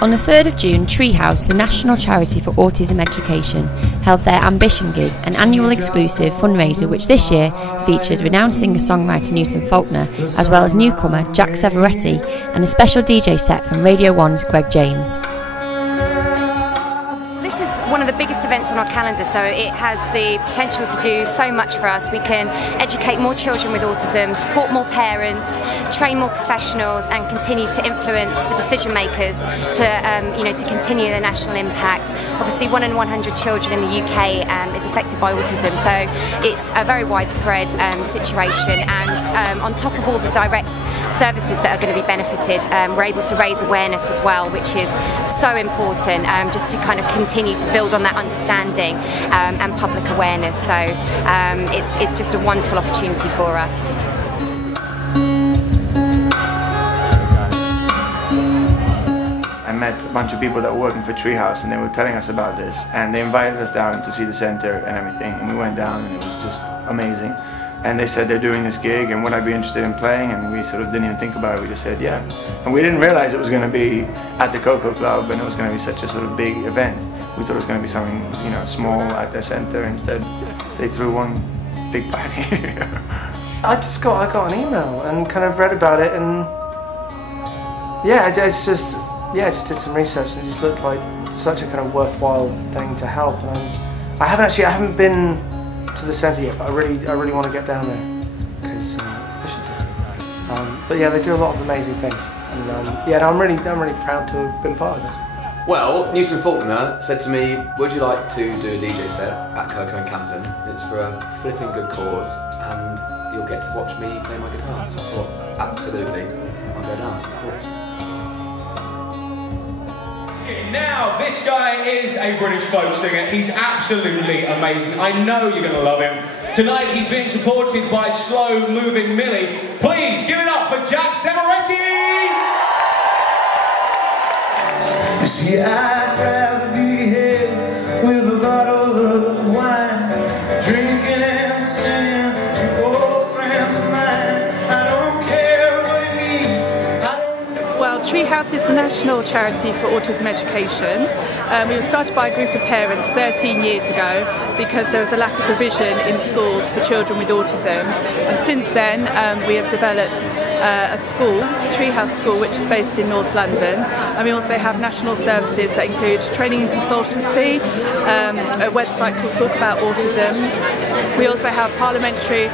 On the 3rd of June, TreeHouse, the national charity for autism education, held their Ambition Gig, an annual exclusive fundraiser which this year featured renowned singer-songwriter Newton Faulkner, as well as newcomer Jack Savoretti, and a special DJ set from Radio 1's Greg James. This is one of the biggest events on our calendar, so it has the potential to do so much for us. We can educate more children with autism, support more parents, train more professionals, and continue to influence the decision makers to, to continue the national impact. Obviously, 1 in 100 children in the UK is affected by autism, so it's a very widespread situation. And on top of all the direct services that are going to be benefited, we're able to raise awareness as well, which is so important, just to kind of continue to build on that understanding and public awareness. So it's just a wonderful opportunity for us. I met a bunch of people that were working for TreeHouse, and they were telling us about this, and they invited us down to see the center and everything, and we went down and it was just amazing. And they said they're doing this gig and would I be interested in playing, and we sort of didn't even think about it, we just said yeah. And we didn't realize it was going to be at the Koko Club and it was going to be such a sort of big event. We thought it was going to be something, you know, small at their center. Instead they threw one big party. I got an email and kind of read about it, and yeah, I just did some research, and it just looked like such a kind of worthwhile thing to help. And I haven't been to the centre yet, but I really want to get down there, because I should do. But yeah, they do a lot of amazing things, and yeah, I'm really proud to have been part of this. Well, Newton Faulkner said to me, would you like to do a DJ set at Koko in Camden? It's for a flipping good cause, and you'll get to watch me play my guitar. So I thought, absolutely, I'll go down, of course. Now, this guy is a British folk singer. He's absolutely amazing. I know you're going to love him. Tonight, he's being supported by Slow Moving Millie. Please give it up for Jack Savoretti! You see, I'd rather be here with a bottle of wine, drinking and singing to old friends of mine. I don't care what it means. I don't know. Well, TreeHouse is the national charity for autism education. We were started by a group of parents 13 years ago because there was a lack of provision in schools for children with autism, and since then we have developed a school, TreeHouse School, which is based in North London, and we also have national services that include training and consultancy, a website called Talk About Autism. We also have parliamentary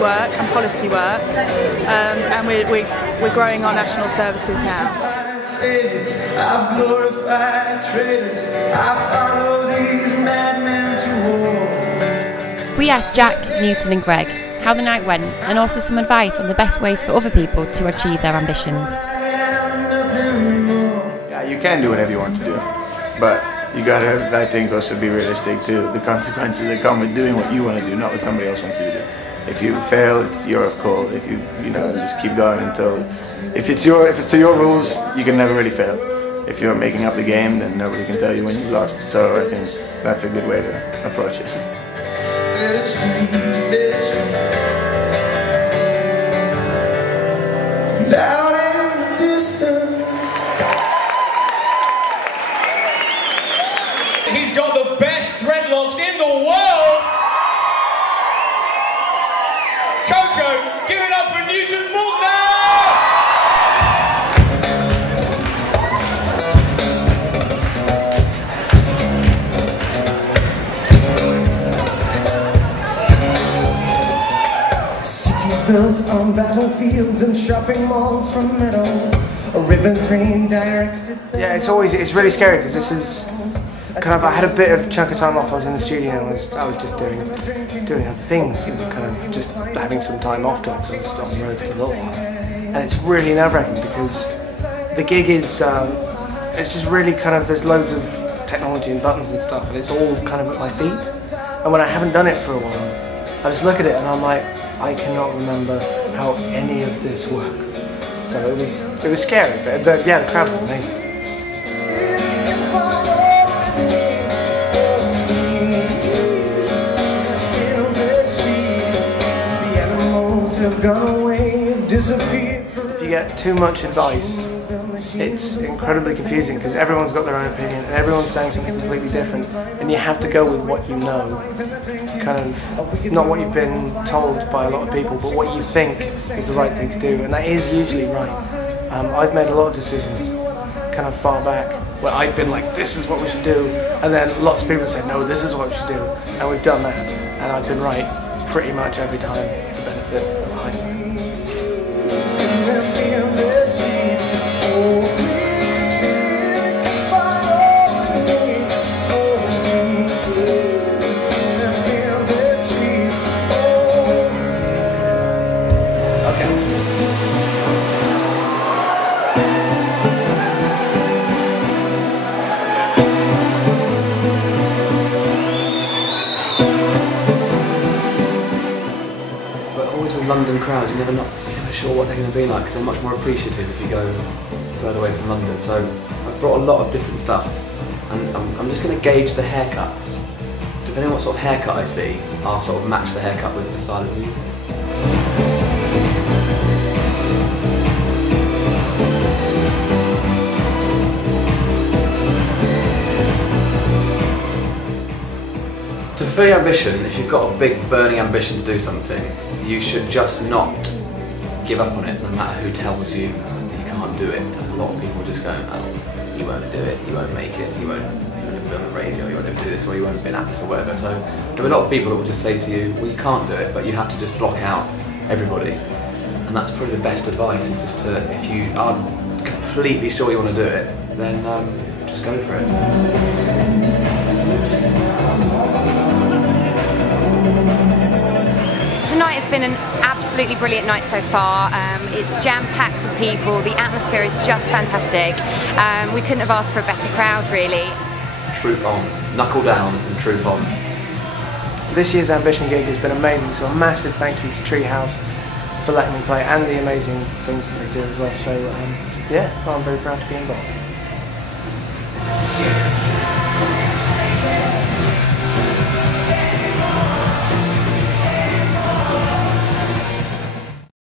work and policy work, and we're growing our national services now. I've glorified traitors. I follow these madmen to war. We asked Jack, Newton and Greg how the night went, and also some advice on the best ways for other people to achieve their ambitions. Yeah, you can do whatever you want to do, but you gotta, I think, also be realistic to the consequences that come with doing what you want to do, not what somebody else wants you to do. If you fail, it's your call. If you just keep going until, if it's to your rules, you can never really fail. If you're making up the game, then nobody can tell you when you've lost. So I think that's a good way to approach it. Down in the distance. He's got the best dreadlocks in the world! Koko, give it up for Newton Faulkner! Cities built on battlefields and shopping malls from meadows, rivers rain directed. Yeah, it's really scary, because this is kind of, I had a bit of chunk of time off. I was in the studio and I was just doing other things, you know, kind of just having some time off to it. So I was on the road for a little while, and it's really nerve-wracking because the gig is it's just really kind of, there's loads of technology and buttons and stuff, and it's all kind of at my feet. And when I haven't done it for a while, I just look at it and I'm like, I cannot remember how any of this works. So it was scary, but yeah, the crowd was amazing. Have gone away, disappeared. If you get too much advice it's incredibly confusing because everyone's got their own opinion and everyone's saying something completely different, and you have to go with what you know, kind of not what you've been told by a lot of people, but what you think is the right thing to do, and that is usually right. I've made a lot of decisions kind of far back where I've been like, this is what we should do, and then lots of people say, no, this is what we should do, and we've done that, and I've been right pretty much every time, to the benefit of hindsight. London crowds, you're never sure what they're going to be like because they're much more appreciative if you go further away from London. So I've brought a lot of different stuff, and I'm just going to gauge the haircuts. Depending on what sort of haircut I see, I'll sort of match the haircut with the style of the music. To fulfill your ambition, if you've got a big burning ambition to do something, you should just not give up on it, no matter who tells you that you can't do it. And a lot of people just go, oh, you won't do it, you won't make it, you won't be on the radio, you won't ever do this, or you won't be an actor or whatever. So there are a lot of people that will just say to you, well, you can't do it, but you have to just block out everybody. And that's probably the best advice, is just to, if you are completely sure you want to do it, then just go for it. Tonight has been an absolutely brilliant night so far. It's jam-packed with people, the atmosphere is just fantastic. We couldn't have asked for a better crowd, really. Troop on, knuckle down and troop on. This year's Ambition Gig has been amazing, so a massive thank you to TreeHouse for letting me play, and the amazing things that they do as well. So yeah, well, I'm very proud to be involved.